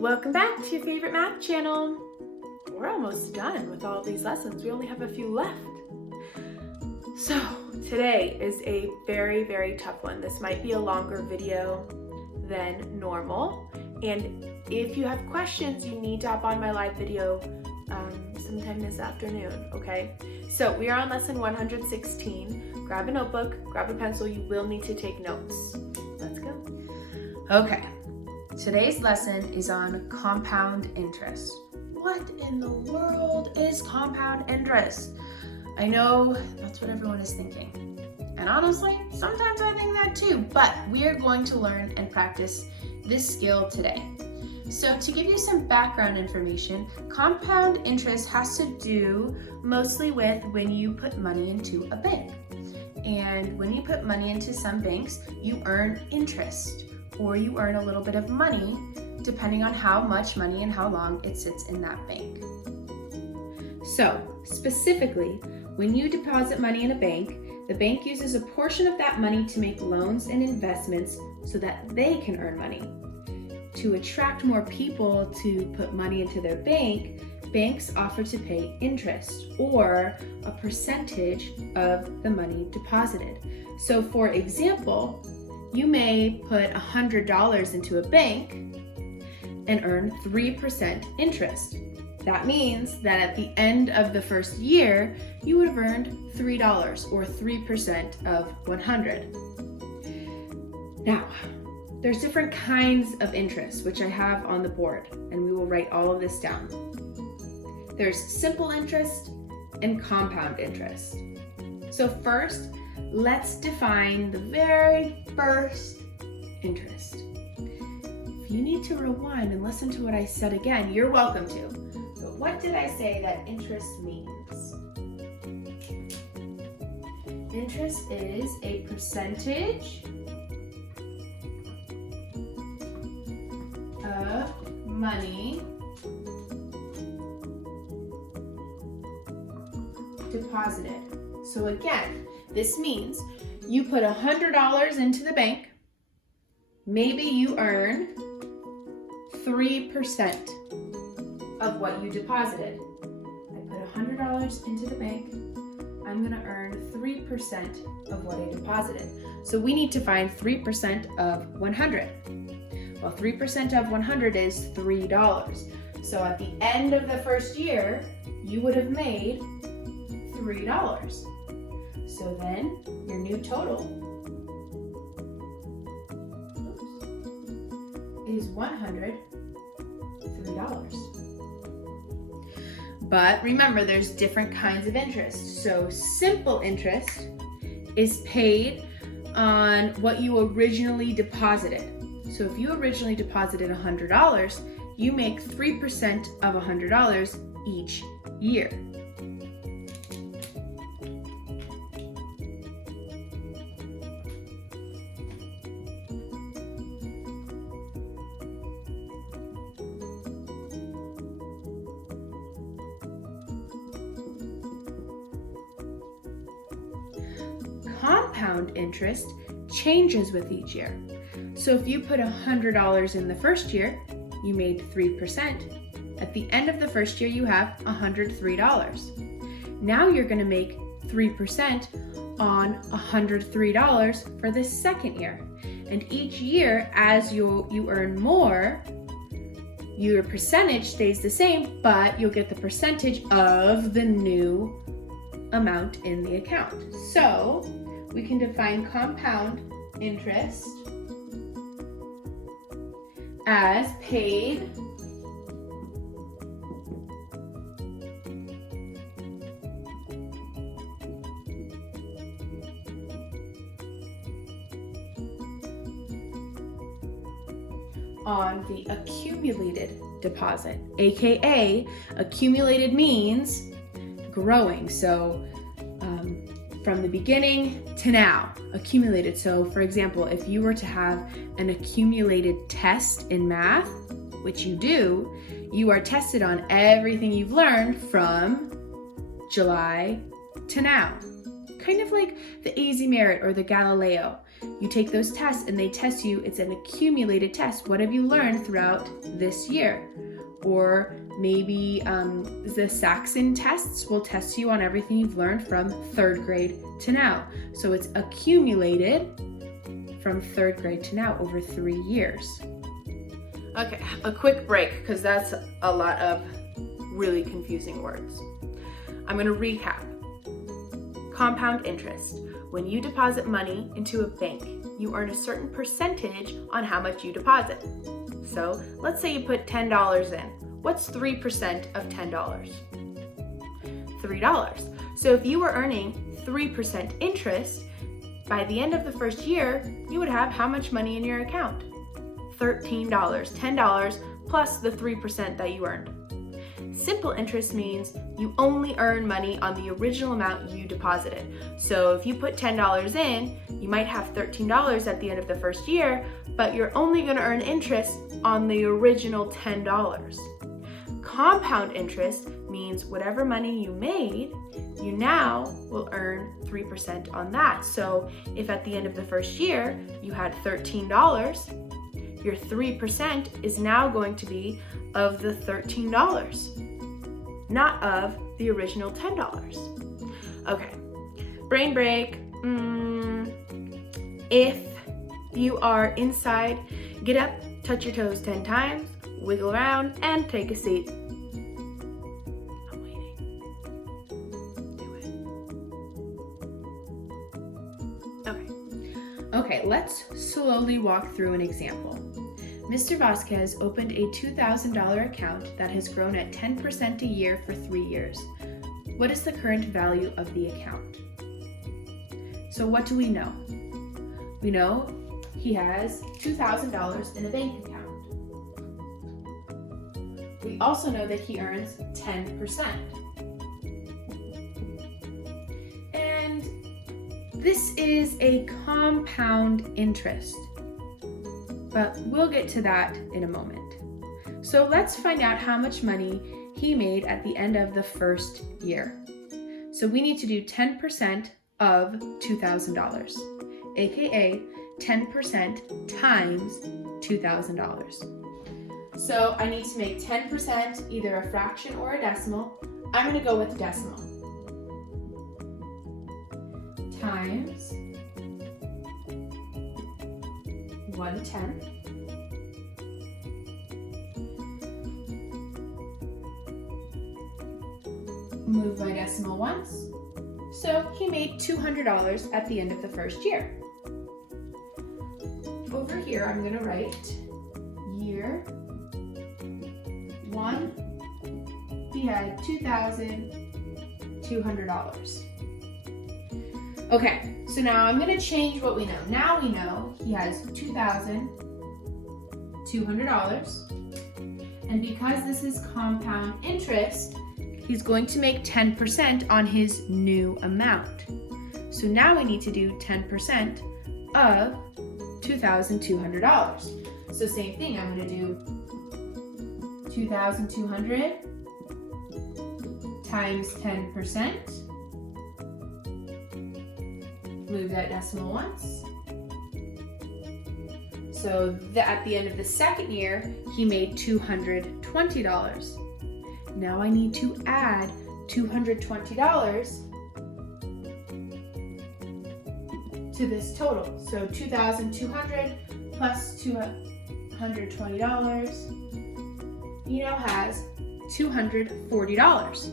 Welcome back to your favorite math channel. We're almost done with all these lessons. We only have a few left. So today is a very, very tough one. This might be a longer video than normal. And if you have questions, you need to hop on my live video sometime this afternoon, okay? So we are on lesson 116. Grab a notebook, grab a pencil. You will need to take notes. Let's go. Okay, today's lesson is on compound interest. What in the world is compound interest? I know that's what everyone is thinking. And honestly, sometimes I think that too, but we are going to learn and practice this skill today. So to give you some background information, compound interest has to do mostly with when you put money into a bank. And when you put money into some banks, you earn interest, or you earn a little bit of money depending on how much money and how long it sits in that bank. So specifically, when you deposit money in a bank, the bank uses a portion of that money to make loans and investments so that they can earn money. To attract more people to put money into their bank, banks offer to pay interest or a percentage of the money deposited. So for example, you may put $100 into a bank and earn 3% interest. That means that at the end of the first year, you would have earned $3 or 3% of 100. Now, there's different kinds of interest, which I have on the board, and we will write all of this down. There's simple interest and compound interest. So first, let's define the very first interest. If you need to rewind and listen to what I said again, you're welcome to. But what did I say that interest means? Interest is a percentage of money deposited. So again, this means you put $100 into the bank. Maybe you earn 3% of what you deposited. I put $100 into the bank. I'm going to earn 3% of what I deposited. So we need to find 3% of 100. Well, 3% of 100 is $3. So at the end of the first year, you would have made $3. So then your new total is $103. But remember, there's different kinds of interest. So simple interest is paid on what you originally deposited. So if you originally deposited $100, you make 3% of $100 each year. Compound interest changes with each year. So if you put $100 in the first year, you made 3%. At the end of the first year, you have $103. Now you're going to make 3% on $103 for the second year. And each year, as you earn more, your percentage stays the same, but you'll get the percentage of the new amount in the account. So we can define compound interest as paid on the accumulated deposit, aka accumulated means growing. So from the beginning to now, accumulated. So for example, if you were to have an accumulated test in math, which you do, you are tested on everything you've learned from July to now. Kind of like the Easy Merit or the Galileo. You take those tests and they test you. It's an accumulated test. What have you learned throughout this year? Or maybe the Saxon tests will test you on everything you've learned from 3rd grade to now. So it's accumulated from 3rd grade to now over 3 years. Okay, a quick break because that's a lot of really confusing words. I'm going to recap. Compound interest. When you deposit money into a bank, you earn a certain percentage on how much you deposit. So let's say you put $10 in. What's 3% of $10? $3. So if you were earning 3% interest, by the end of the first year, you would have how much money in your account? $13, $10 plus the 3% that you earned. Simple interest means you only earn money on the original amount you deposited. So if you put $10 in, you might have $13 at the end of the first year, but you're only going to earn interest on the original $10. Compound interest means whatever money you made, you now will earn 3% on that. So if at the end of the first year you had $13, your 3% is now going to be of the $13, not of the original $10. Okay, brain break. If you are inside, get up, touch your toes 10 times, wiggle around, and take a seat. I'm waiting. Do it. Okay, let's slowly walk through an example. Mr. Vasquez opened a $2,000 account that has grown at 10% a year for 3 years. What is the current value of the account? So what do we know? We know he has $2,000 in a bank account. We also know that he earns 10%. And this is a compound interest. But we'll get to that in a moment. So let's find out how much money he made at the end of the first year. So we need to do 10% of $2,000, aka 10% times $2,000. So I need to make 10% either a fraction or a decimal. I'm going to go with decimal. Times 1/10. Move my decimal once. So he made $200 at the end of the first year. Over here, I'm going to write year 1. He had $2,200. Okay, so now I'm going to change what we know. Now we know he has $2,200. And because this is compound interest, he's going to make 10% on his new amount. So now we need to do 10% of $2,200. So same thing, I'm going to do 2,200 times 10%. Move that decimal once. So at the end of the second year, he made $220. Now I need to add $220 to this total. So 2,200 plus $220, he now has $240.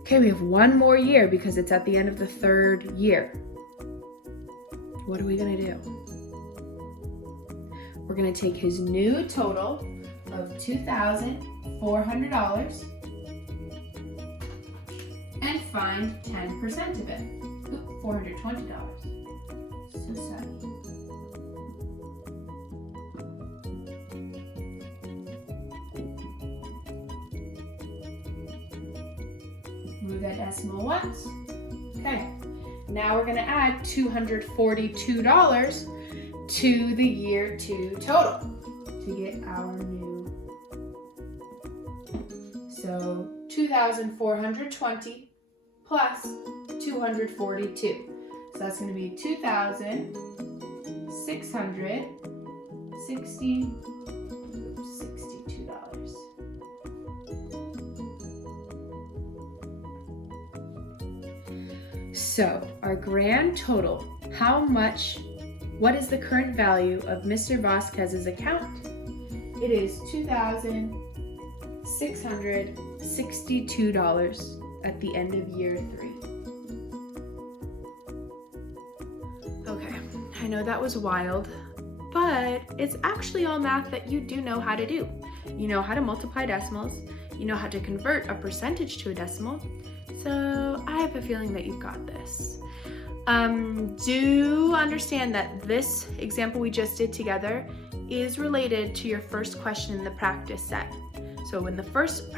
Okay, we have one more year because it's at the end of the third year. What are we gonna do? We're gonna take his new total of $2,400 and find 10% of it. Oop, $420. So sad. Move that decimal once. Okay. Now we're going to add $242 to the year 2 total to get our new. So 2,420 plus 242. So that's going to be 2,420 $62. So our grand total, what is the current value of Mr. Vasquez's account? It is $2,662 at the end of year 3. Okay, I know that was wild, but it's actually all math that you do know how to do. You know how to multiply decimals, you know how to convert a percentage to a decimal, so I have a feeling that you've got this. Do understand that this example we just did together is related to your first question in the practice set. So when the first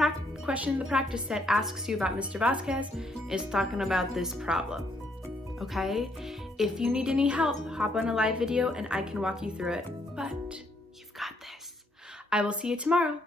question in the practice set asks you about Mr. Vasquez, it's talking about this problem, okay? If you need any help, hop on a live video and I can walk you through it, but you've got this. I will see you tomorrow.